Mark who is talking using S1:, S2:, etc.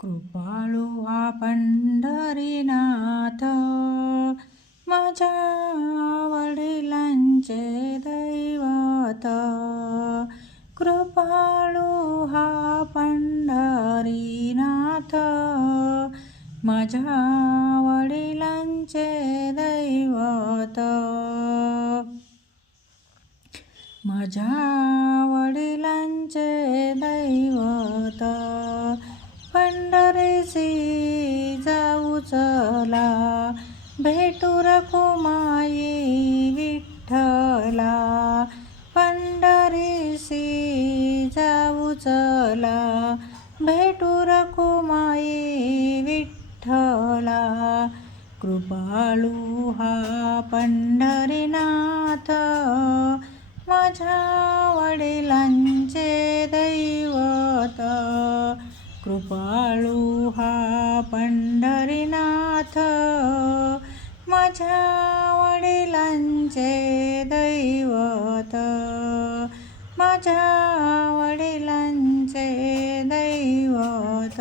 S1: कृपाळू हा पंढरीनाथ माझ्या वडिलांचे दैवत. कृपाळू हा पंढरीनाथ माझ्या वडिलांचे दैवत. माझ्या वडिला चला. भेटू रखुमाई विठ्ठला. पंढरीसी जाऊ चला. भेटू रखुमाई विठ्ठला. कृपाळू हा पंढरीनाथ. माझ्या वडिलांचे कृपाळू हा पंढरीनाथ. माझ्या वडिलांचे दैवत. माझ्या वडिलांचे दैवत.